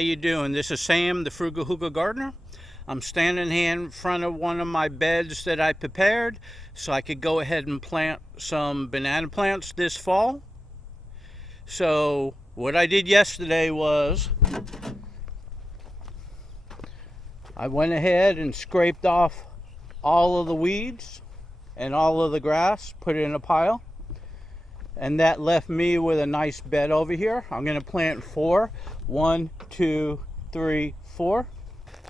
you doing? This is Sam, the Frugal Hugel gardener. I'm standing here in front of one of my beds that I prepared so I could go ahead and plant some banana plants this fall. So what I did yesterday was I went ahead and scraped off all of the weeds and all of the grass, put it in a pile. And that left me with a nice bed over here. I'm gonna plant 4. 1, 2, 3, 4.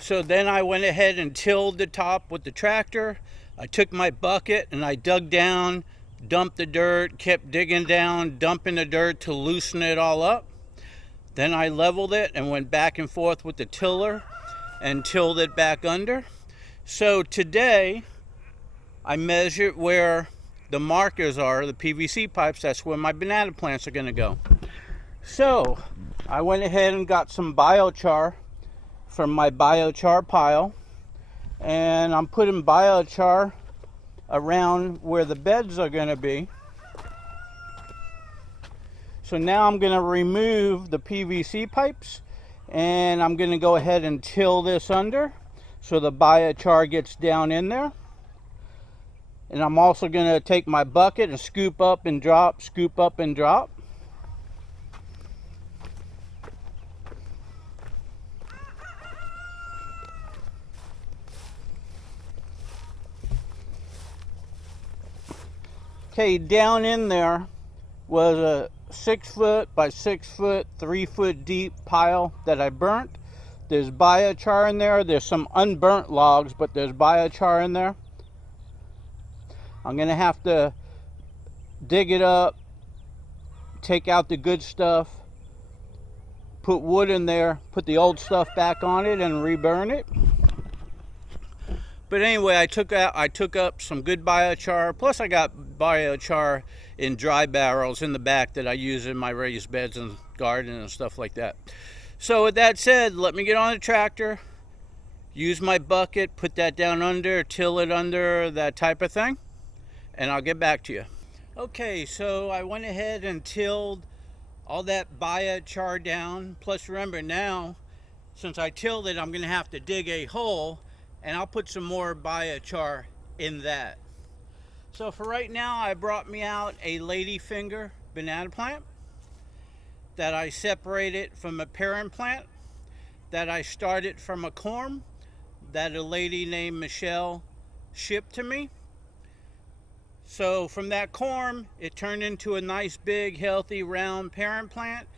So then I went ahead and tilled the top with the tractor. I took my bucket and I dug down, dumped the dirt, kept digging down, dumping the dirt to loosen it all up. Then I leveled it and went back and forth with the tiller and tilled it back under. So today I measured where the markers are, the PVC pipes. That's where my banana plants are gonna go. So I went ahead and got some BioChar from my BioChar pile, and I'm putting BioChar around where the beds are gonna be. So now I'm gonna remove the PVC pipes and I'm gonna go ahead and till this under so the BioChar gets down in there. And I'm also going to take my bucket and scoop up and drop, scoop up and drop. Okay, down in there was a 6 foot by 6 foot, 3 foot deep pile that I burnt. There's BioChar in there. There's some unburnt logs, but there's BioChar in there. I'm gonna have to dig it up, take out the good stuff, put wood in there, put the old stuff back on it and reburn it. But anyway, I took up some good BioChar, plus I got BioChar in dry barrels in the back that I use in my raised beds and garden and stuff like that. So with that said, let me get on the tractor, use my bucket, put that down under, till it under, that type of thing. And I'll get back to you. Okay, so I went ahead and tilled all that BioChar down. Plus remember now, since I tilled it, I'm gonna have to dig a hole and I'll put some more BioChar in that. So for right now, I brought me out a Ladyfinger banana plant that I separated from a parent plant that I started from a corm that a lady named Michelle shipped to me. So from that corm, it turned into a nice big healthy round parent plant,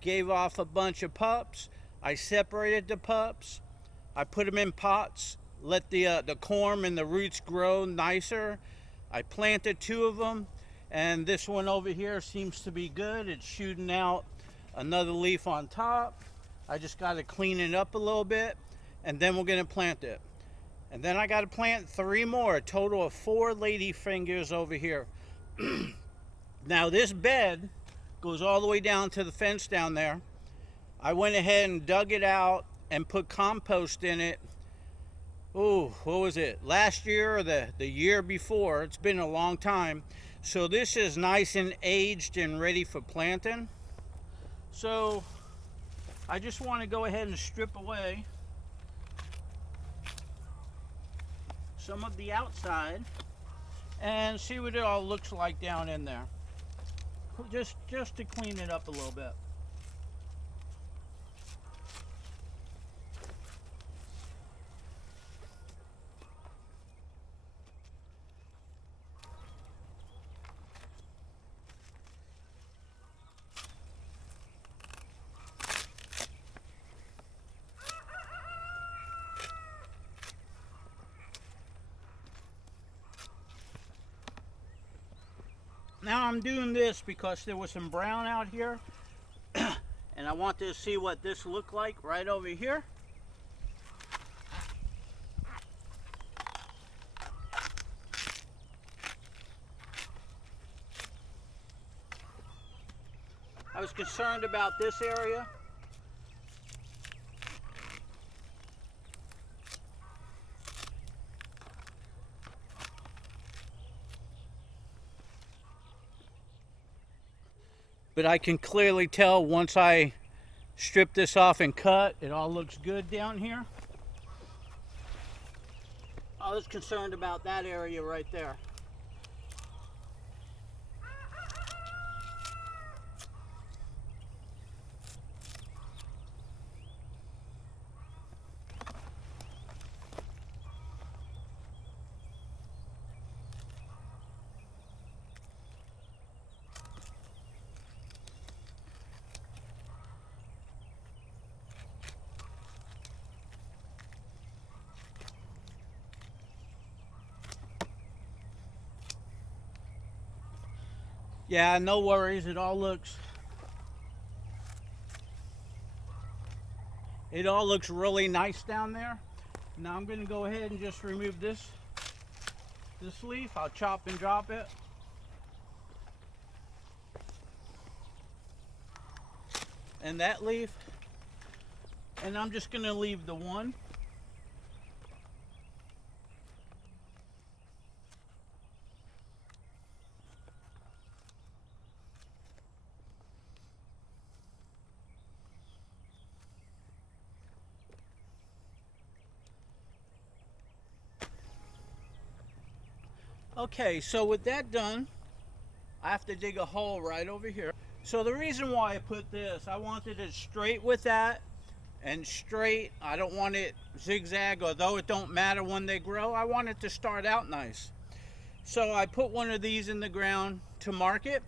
gave off a bunch of pups. I separated the pups, I put them in pots, let the corm and the roots grow nicer. I planted 2 of them, and this one over here seems to be good. It's shooting out another leaf on top. I just got to clean it up a little bit, and then we're gonna plant it. And then I got to plant 3 more, a total of 4 Ladyfingers over here. Now this bed goes all the way down to the fence down there. I went ahead and dug it out and put compost in it. Oh, what was it? Last year or the year before? It's been a long time. So this is nice and aged and ready for planting. So I just want to go ahead and strip away some of the outside and see what it all looks like down in there, just to clean it up a little bit. Now I'm doing this because there was some brown out here and I want to see what this looked like right over here. I was concerned about this area. But I can clearly tell once I strip this off and cut. It all looks good down here. I was concerned about that area right there. Yeah, no worries. It all looks really nice down there. Now I'm going to go ahead and just remove this leaf. I'll chop and drop it. And that leaf. And I'm just going to leave the one. Okay, so with that done, I have to dig a hole right over here. So the reason why I put this, I wanted it straight with that and straight. I don't want it zigzag, although it don't matter when they grow. I want it to start out nice. So I put one of these in the ground to mark it.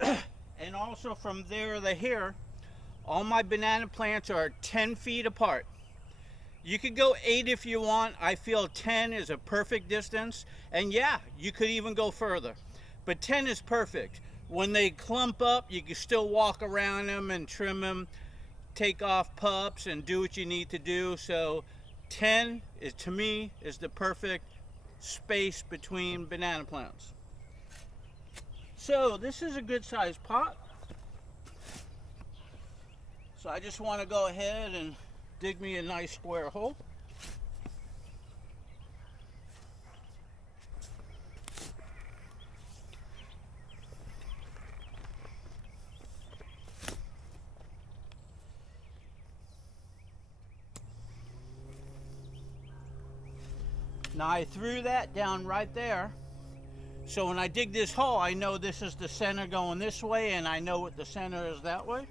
And also from there to here, all my banana plants are 10 feet apart. You could go 8 if you want. I feel 10 is a perfect distance. And yeah, you could even go further. But 10 is perfect. When they clump up, you can still walk around them and trim them, take off pups and do what you need to do. So 10 is, to me, is the perfect space between banana plants. So this is a good sized pot. So I just want to go ahead and dig me a nice square hole. Now I threw that down right there. So when I dig this hole, I know this is the center going this way, and I know what the center is that way.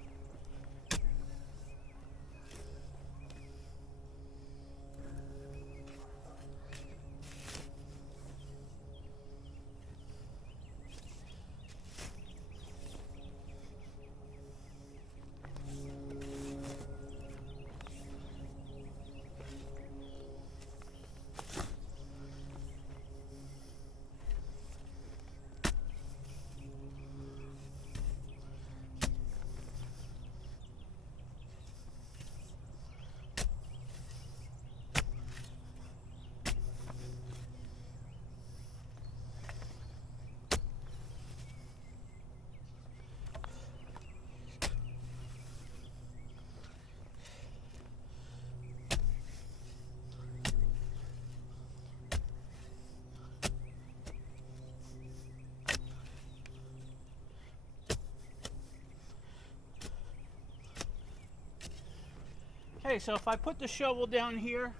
Okay, so if I put the shovel down here,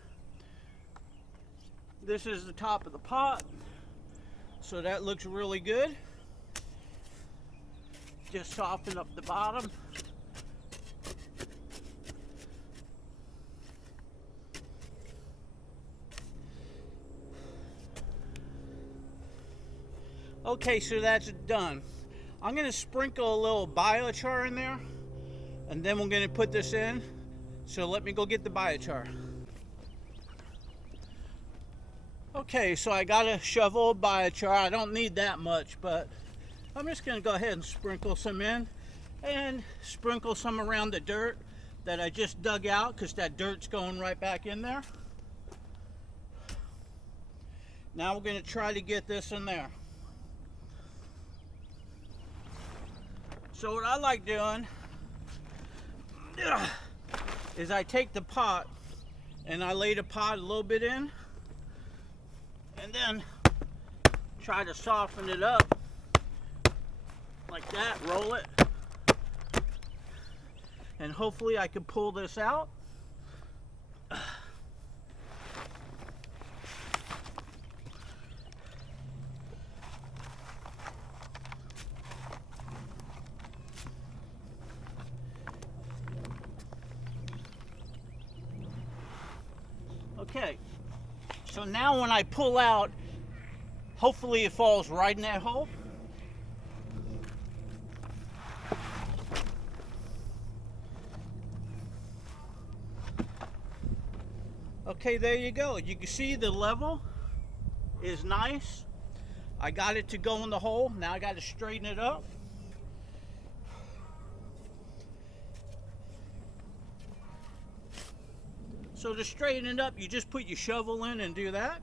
this is the top of the pot, so that looks really good. Just soften up the bottom. Okay, so that's done. I'm going to sprinkle a little BioChar in there, and then we're going to put this in. So let me go get the BioChar. Okay, so I got a shovel of BioChar. I don't need that much, but I'm just going to go ahead and sprinkle some in, and sprinkle some around the dirt that I just dug out, because that dirt's going right back in there. Now we're going to try to get this in there. So what I like doing is I take the pot and I lay the pot a little bit in, and then try to soften it up like that, roll it. and hopefully I can pull this out. Okay, so now when I pull out, hopefully it falls right in that hole. Okay, there you go. You can see the level is nice. I got it to go in the hole. Now I got to straighten it up. So to straighten it up, you just put your shovel in and do that.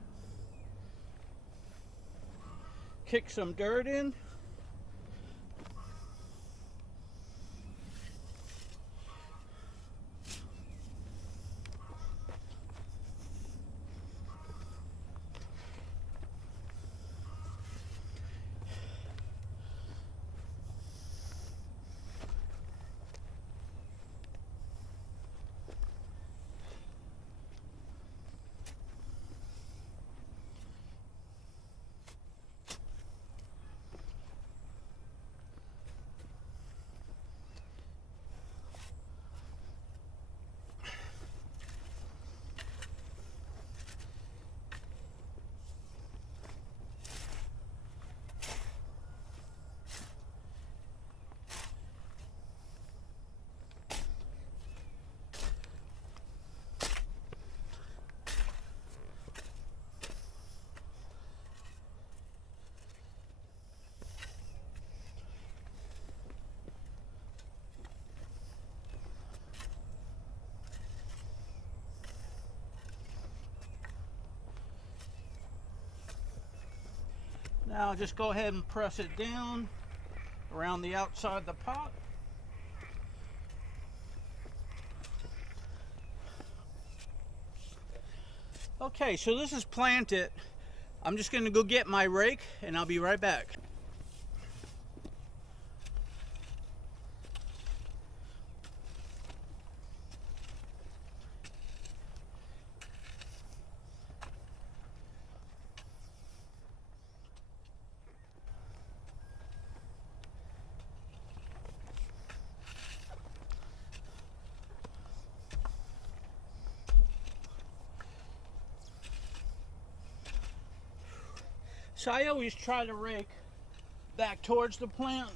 Kick some dirt in. Now just go ahead and press it down around the outside of the pot. Okay, so this is planted. I'm just going to go get my rake and I'll be right back. So I always try to rake back towards the plant.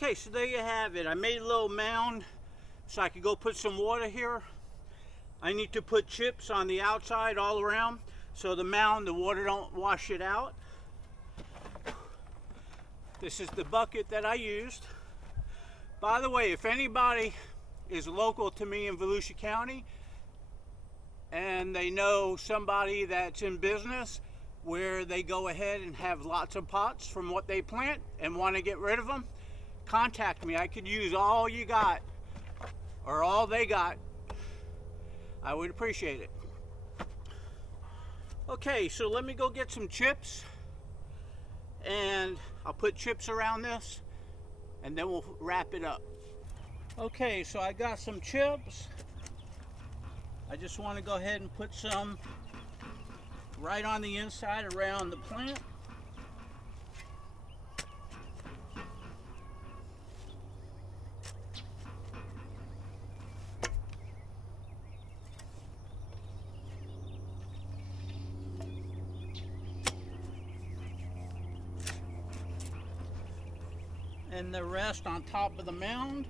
Okay, so there you have it. I made a little mound so I could go put some water here. I need to put chips on the outside all around so the mound, the water don't wash it out. This is the bucket that I used. By the way, if anybody is local to me in Volusia County and they know somebody that's in business where they go ahead and have lots of pots from what they plant and want to get rid of them, contact me. I could use all you got or all they got. I would appreciate it. Okay, so let me go get some chips and I'll put chips around this and then we'll wrap it up. Okay, so I got some chips. I just want to go ahead and put some right on the inside around the plant. and the rest on top of the mound.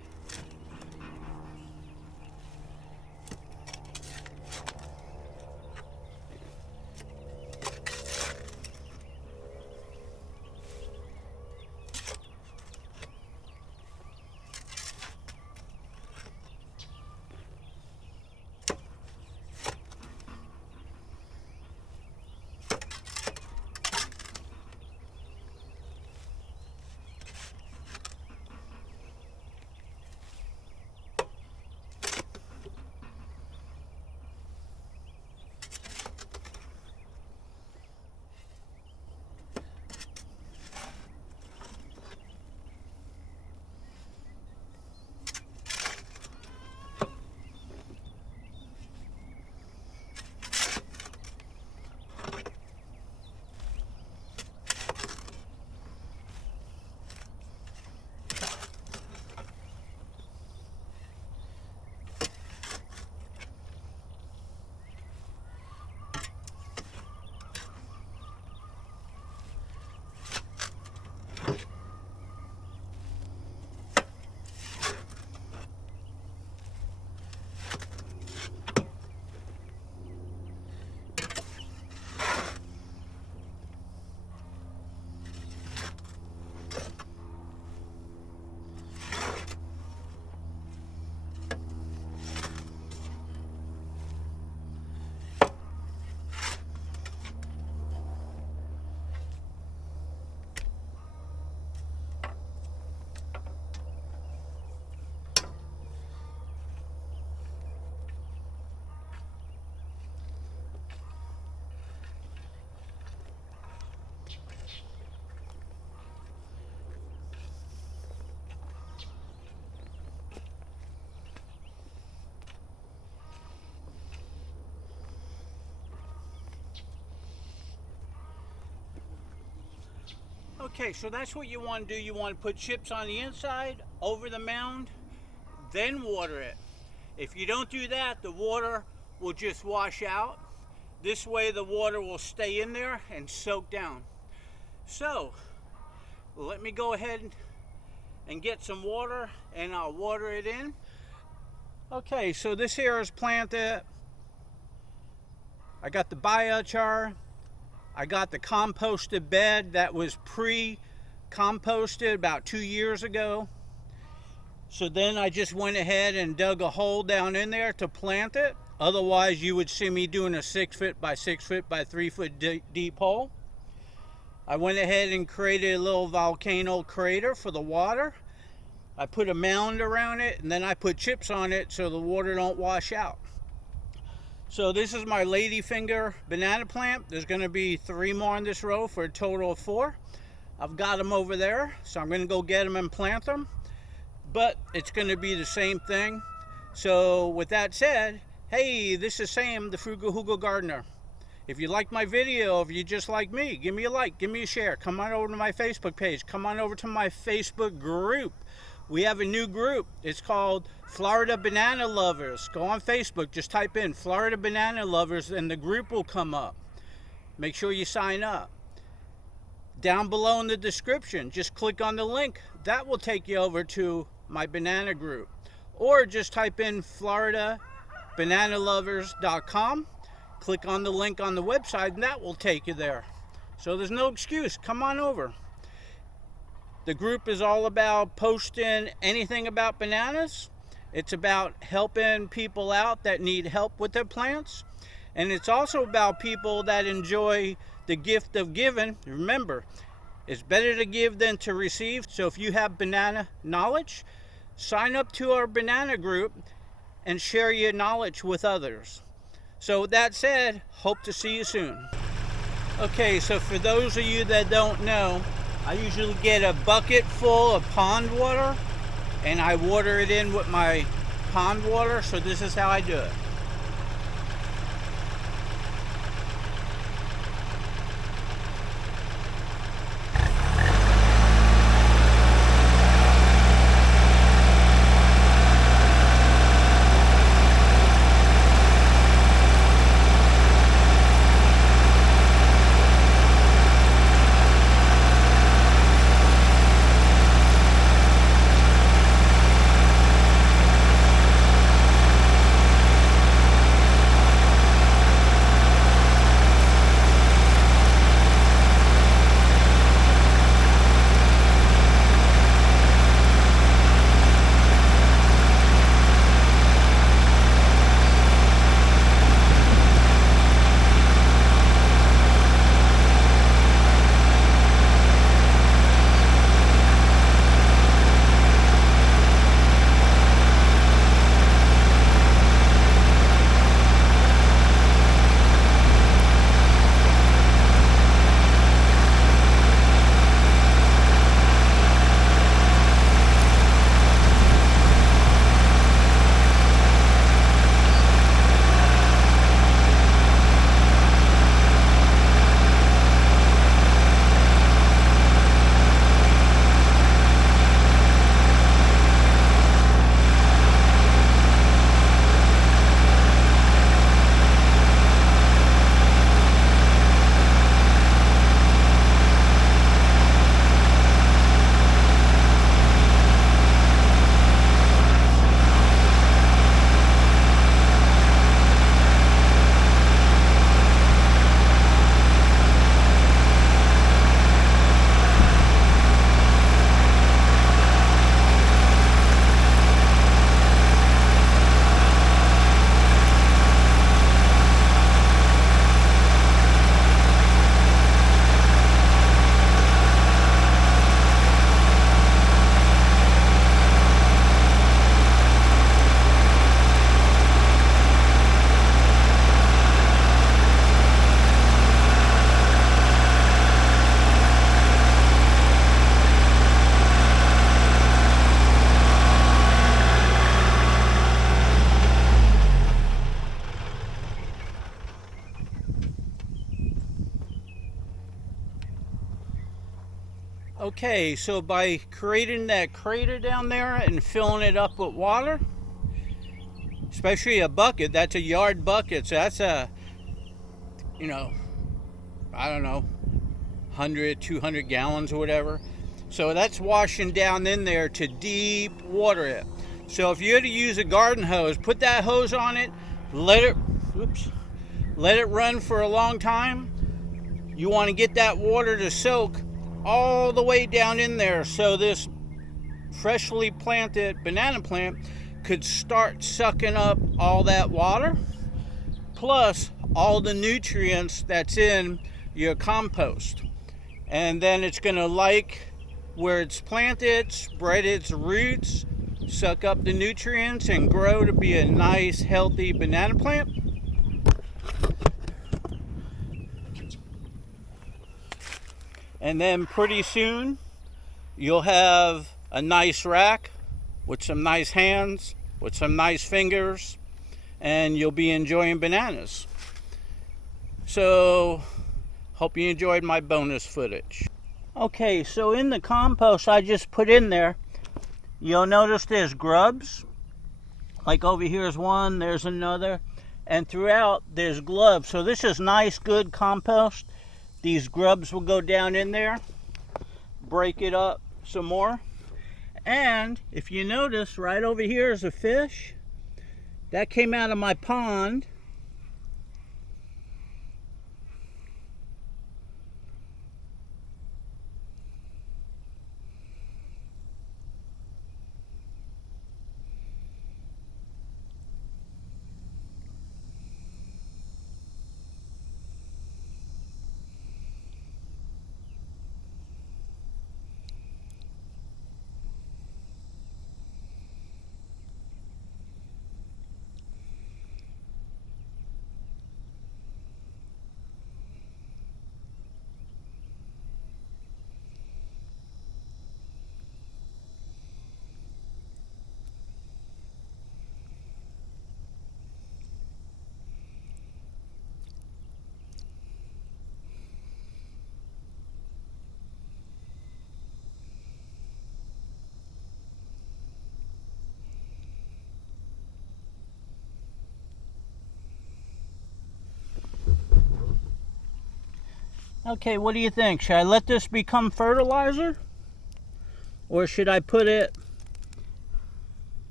Okay, so that's what you want to do. You want to put chips on the inside, over the mound, then water it. If you don't do that, the water will just wash out. This way the water will stay in there and soak down. So, let me go ahead and get some water and I'll water it in. Okay, so this here is planted. I got the BioChar. I got the composted bed that was pre-composted about 2 years ago. So then I just went ahead and dug a hole down in there to plant it. Otherwise you would see me doing a 6 foot by 6 foot by 3 foot deep hole. I went ahead and created a little volcano crater for the water. I put a mound around it and then I put chips on it so the water don't wash out. So this is my Ladyfinger banana plant. There's going to be 3 more in this row for a total of 4. I've got them over there, so I'm going to go get them and plant them. But it's going to be the same thing. So with that said, hey, this is Sam, the Frugal Hugel Gardener. If you like my video, if you just like me, give me a like, give me a share. Come on over to my Facebook page. Come on over to my Facebook group. We have a new group. It's called Florida Banana Lovers. Go on Facebook, just type in Florida Banana Lovers and the group will come up. Make sure you sign up. Down below in the description, just click on the link. That will take you over to my banana group. Or just type in floridabananalovers.com. Click on the link on the website and that will take you there. So there's no excuse. Come on over. The group is all about posting anything about bananas. It's about helping people out that need help with their plants. And it's also about people that enjoy the gift of giving. Remember, it's better to give than to receive. So if you have banana knowledge, sign up to our banana group and share your knowledge with others. So with that said, hope to see you soon. Okay, so for those of you that don't know, I usually get a bucket full of pond water and I water it in with my pond water. So this is how I do it. Okay, so by creating that crater down there and filling it up with water, especially a bucket, that's a yard bucket, so that's a, you know, I don't know, 100, 200 gallons or whatever. So that's washing down in there to deep water it. So if you had to use a garden hose, put that hose on it, let it run for a long time. You want to get that water to soak all the way down in there so this freshly planted banana plant could start sucking up all that water plus all the nutrients that's in your compost. And then it's going to like where it's planted, spread its roots, suck up the nutrients, and grow to be a nice healthy banana plant. And then pretty soon you'll have a nice rack with some nice hands, with some nice fingers, and you'll be enjoying bananas. So, hope you enjoyed my bonus footage. Okay, so in the compost I just put in there, you'll notice there's grubs. Like over here is one, there's another, and throughout there's grubs. So this is nice, good compost. These grubs will go down in there, break it up some more. And if you notice, right over here is a fish. That came out of my pond. Okay, what do you think? Should I let this become fertilizer? Or should I put it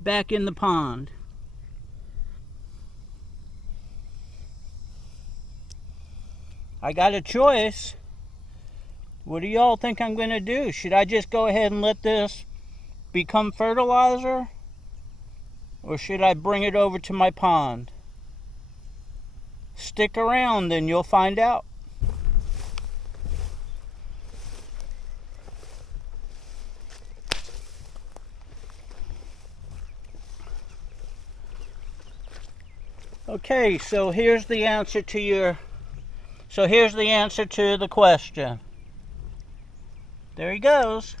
back in the pond? I got a choice. What do y'all think I'm going to do? Should I just go ahead and let this become fertilizer? Or should I bring it over to my pond? Stick around and you'll find out. Okay, so here's the answer to the question. There he goes.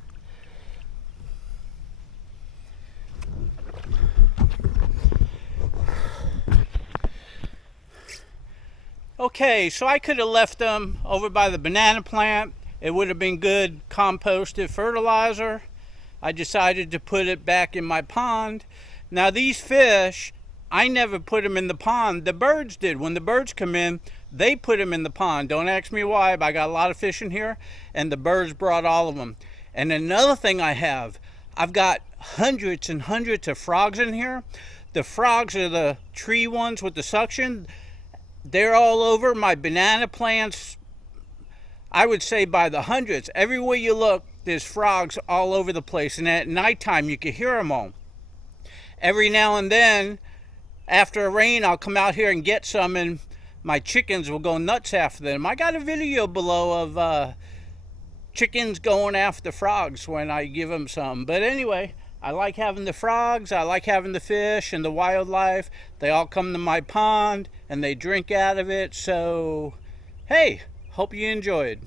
Okay, so I could have left them over by the banana plant. It would have been good composted fertilizer. I decided to put it back in my pond. Now these fish, I never put them in the pond. The birds did. When the birds come in, they put them in the pond. Don't ask me why, but I got a lot of fish in here, and the birds brought all of them. And another thing I've got hundreds and hundreds of frogs in here. The frogs are the tree ones with the suction. They're all over my banana plants. I would say by the hundreds. Everywhere you look, there's frogs all over the place. And at nighttime, you can hear them all. Every now and then, after a rain, I'll come out here and get some, and my chickens will go nuts after them. I got a video below of chickens going after frogs when I give them some. But anyway, I like having the frogs, I like having the fish and the wildlife. They all come to my pond and they drink out of it. So, hey, hope you enjoyed.